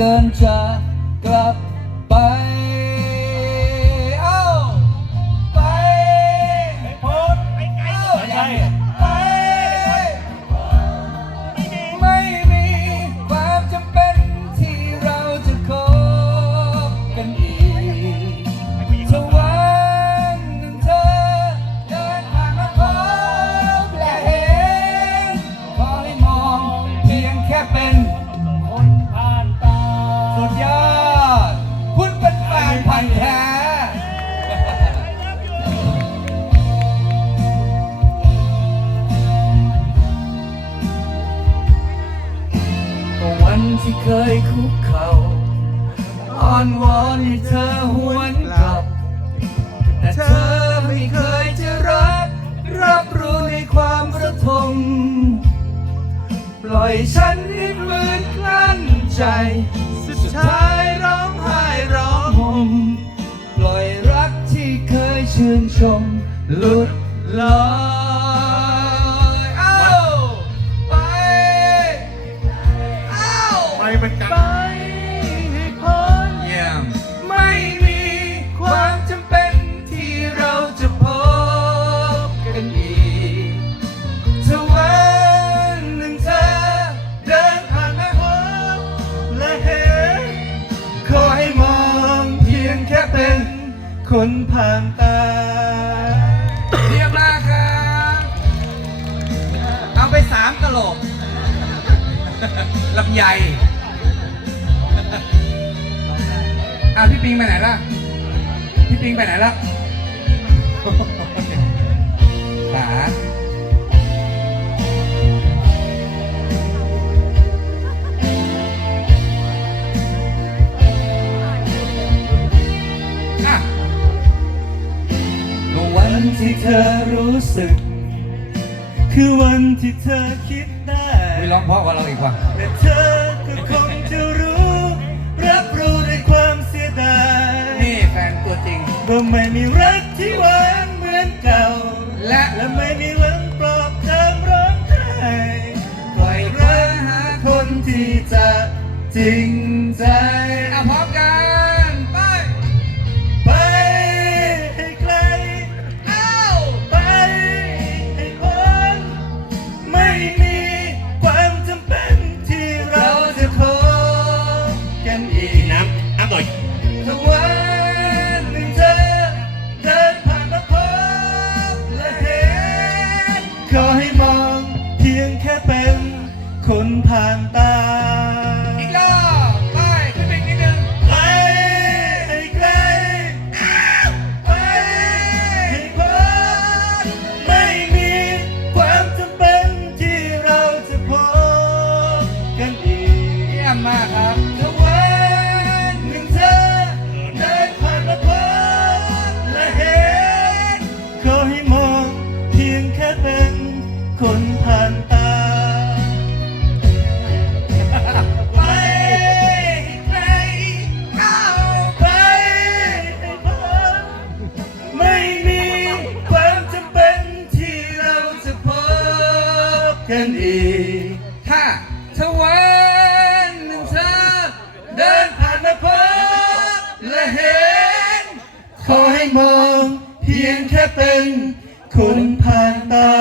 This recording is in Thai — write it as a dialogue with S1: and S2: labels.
S1: เกินจะกลับ วันที่เคยคุกเข่าอ้อนวอนให้เธอหวนกลับ แต่เธอไม่เคยจะรัก รับรู้ในความระทม ปล่อยฉันให้มืนกลั้นใจ สุดท้ายร้องไห้ร้องห่มปล่อยรักที่เคยชื่นชมหลุดลอยาไปเป็
S2: นกัน
S1: ไปให้พ้น
S2: เยี่ยม
S1: ไม่มีความจำเป็นที่เราจะพบกันอีกถ้าวันหนึ่งเธอเดินผ่านมาพบและเห็นขอให้มองเพียงแค่เป็นคนผ่านตาเรียบมากครับ เอาไปสามกะโหลกลำไย อะพี่ปิงไปไหนล่ะ พี่ปิงไปไหนล่ะขาอะเมื่อวันที่เธอรู้สึก
S2: คือวันที่เธอคิดได้
S1: มีร้องเพราะกว่าเราอีกว่ะ
S2: ไม่มีรักที่หวานเหมือนเก่า
S1: และ
S2: และไม่มีวังปลอบเธอร้องไห้
S1: ปล่อยรักหาคนที่
S2: จะจริงใจ
S1: อีก
S2: รอ
S1: บไปขึ้นไปอีกนิดนึง
S2: ไปให้ไกลไปให้พ้นไม่มีความจำเป็นที่เราจะพบกันอีก
S1: เยี่ยมมากครับถ้าวันหนึ่งเธอเดินผ่านมาพบและเห็น
S2: ขอให้มองเพียงแค่เป็นคนผ่าน กันอีก
S1: ถ้าถ้าวันหนึ่งเธอเดินผ่านมาพบและเห็น
S2: ขอให้มองเพียงแค่เป็นคนผ่านตา